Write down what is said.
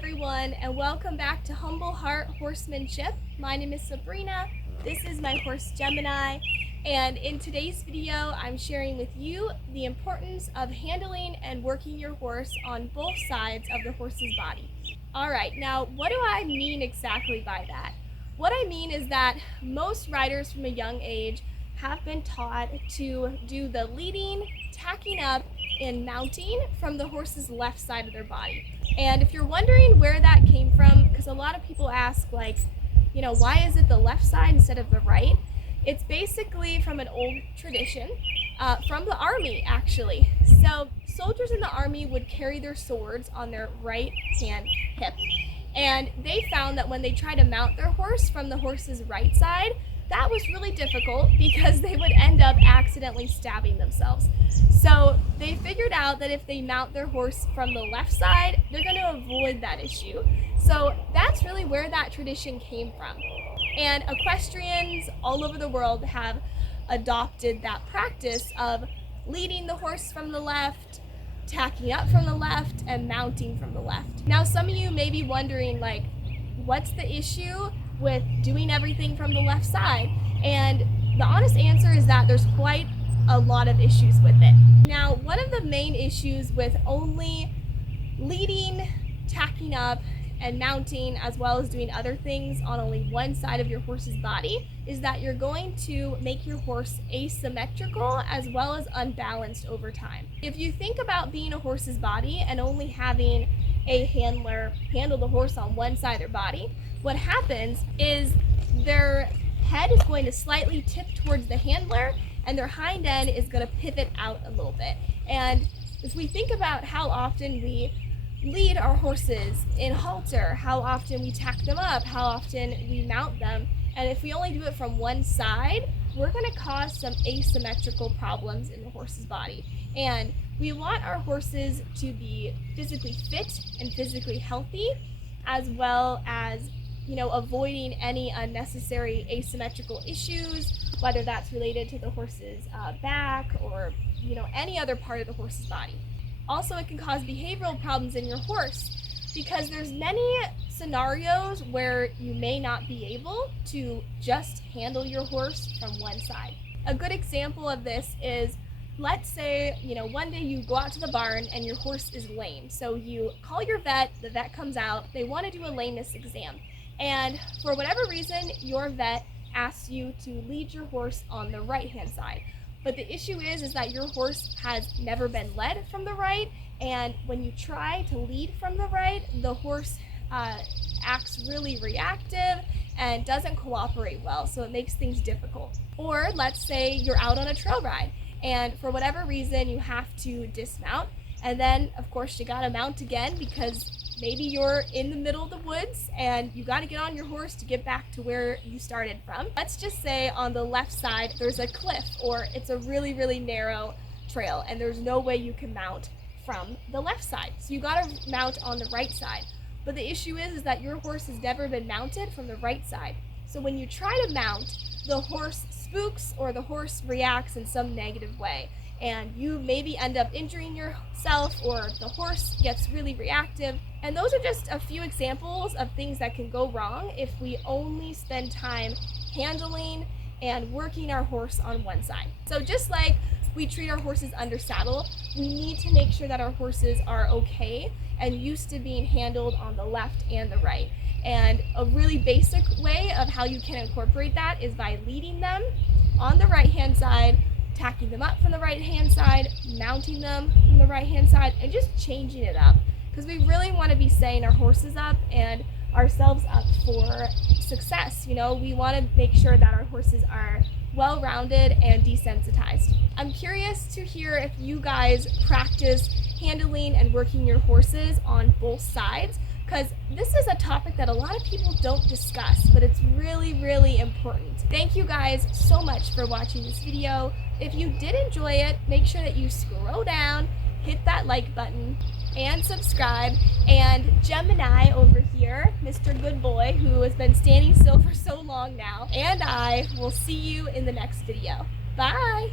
everyone, and welcome back to Humble Heart Horsemanship. My name is Sabrina. This is my horse Gemini, and in today's video I'm sharing with you the importance of handling and working your horse on both sides of the horse's body. Alright, now what do I mean exactly by that? What I mean is that most riders from a young age have been taught to do the leading, tacking up, and mounting from the horse's left side of their body. And if you're wondering where that came from, because a lot of people ask, like, why is it the left side instead of the right? It's basically from an old tradition, from the army, actually. So soldiers in the army would carry their swords on their right hand hip. And they found that when they tried to mount their horse from the horse's right side, that was really difficult because they would end up accidentally stabbing themselves. So they figured out that if they mount their horse from the left side, they're going to avoid that issue. So that's really where that tradition came from. And equestrians all over the world have adopted that practice of leading the horse from the left, tacking up from the left, and mounting from the left. Now, some of you may be wondering, like, what's the issue with doing everything from the left side? And the honest answer is that there's quite a lot of issues with it. Now, one of the main issues with only leading, tacking up, and mounting, as well as doing other things on only one side of your horse's body, is that you're going to make your horse asymmetrical as well as unbalanced over time. If you think about being a horse's body and only having a handler handle the horse on one side of their body, what happens is their head is going to slightly tip towards the handler and their hind end is going to pivot out a little bit. And if we think about how often we lead our horses in halter, how often we tack them up, how often we mount them, and if we only do it from one side, we're going to cause some asymmetrical problems in the horse's body. And we want our horses to be physically fit and physically healthy, as well as avoiding any unnecessary asymmetrical issues, whether that's related to the horse's back or any other part of the horse's body. Also, it can cause behavioral problems in your horse because there's many scenarios where you may not be able to just handle your horse from one side. A good example of this is, let's say, one day you go out to the barn and your horse is lame. So you call your vet, the vet comes out, they want to do a lameness exam. And for whatever reason, your vet asks you to lead your horse on the right-hand side. But the issue is that your horse has never been led from the right, and when you try to lead from the right, the horse acts really reactive and doesn't cooperate well, so it makes things difficult. Or let's say you're out on a trail ride, and for whatever reason you have to dismount, and then of course you gotta mount again because maybe you're in the middle of the woods and you got to get on your horse to get back to where you started from. Let's just say on the left side there's a cliff or it's a really, really narrow trail and there's no way you can mount from the left side. So you got to mount on the right side. But the issue is that your horse has never been mounted from the right side. So when you try to mount, the horse spooks or the horse reacts in some negative way. And you maybe end up injuring yourself or the horse gets really reactive. And those are just a few examples of things that can go wrong if we only spend time handling and working our horse on one side. So just like we treat our horses under saddle, we need to make sure that our horses are okay and used to being handled on the left and the right. And a really basic way of how you can incorporate that is by leading them on the right-hand side, tacking them up from the right-hand side, mounting them from the right-hand side, and just changing it up. Because we really want to be setting our horses up and ourselves up for success. We want to make sure that our horses are well-rounded and desensitized. I'm curious to hear if you guys practice handling and working your horses on both sides, because this is a topic that a lot of people don't discuss, but it's really, really important. Thank you guys so much for watching this video. If you did enjoy it, make sure that you scroll down, hit that like button, and subscribe. And Gemini over here, Mr. Good Boy, who has been standing still for so long now, and I will see you in the next video. Bye!